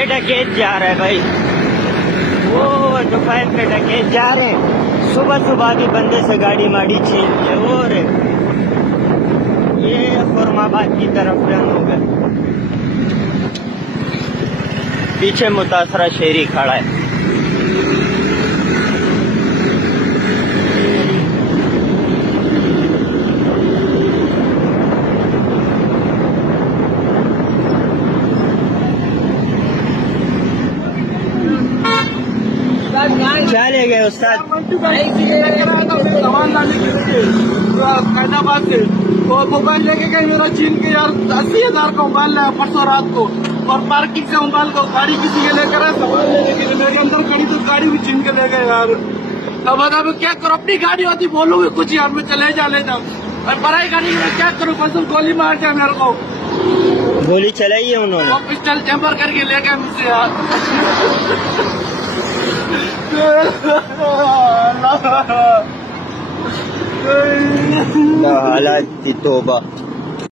ये डकैत जा रहा है भाई, वो दुकान पे डकैत जा रहे हैं। सुबह सुबह भी बंदे से गाड़ी माड़ी छीन के, और ये खुरमाबाद की तरफ रन हो गए। पीछे मुतासरा शेरी खड़ा है। क्या ले गए उस्ताद? सामान लाने के लिए फैजाबाद से तो मोबाइल लेके गए मेरा, छीन के यार 80,000 का मोबाइल लाया परसों रात को, और पार्किंग से मोबाइल को गाड़ी किसी के लेकर है, सामान लेने के लिए मेरे अंदर खड़ी तो गाड़ी भी छीन के ले गए यार। अब बता मैं क्या करूँ, अपनी गाड़ी होती बोलूंगी कुछ यार, मैं चले जा ले जाऊँ, और बड़ाई गाड़ी में क्या करूँ, बस गोली मार जाए मेरे को। गोली चलाई है उन्होंने? वो पिस्टल चैम्बर करके ले गए मुझसे यार। हालात की तौबा।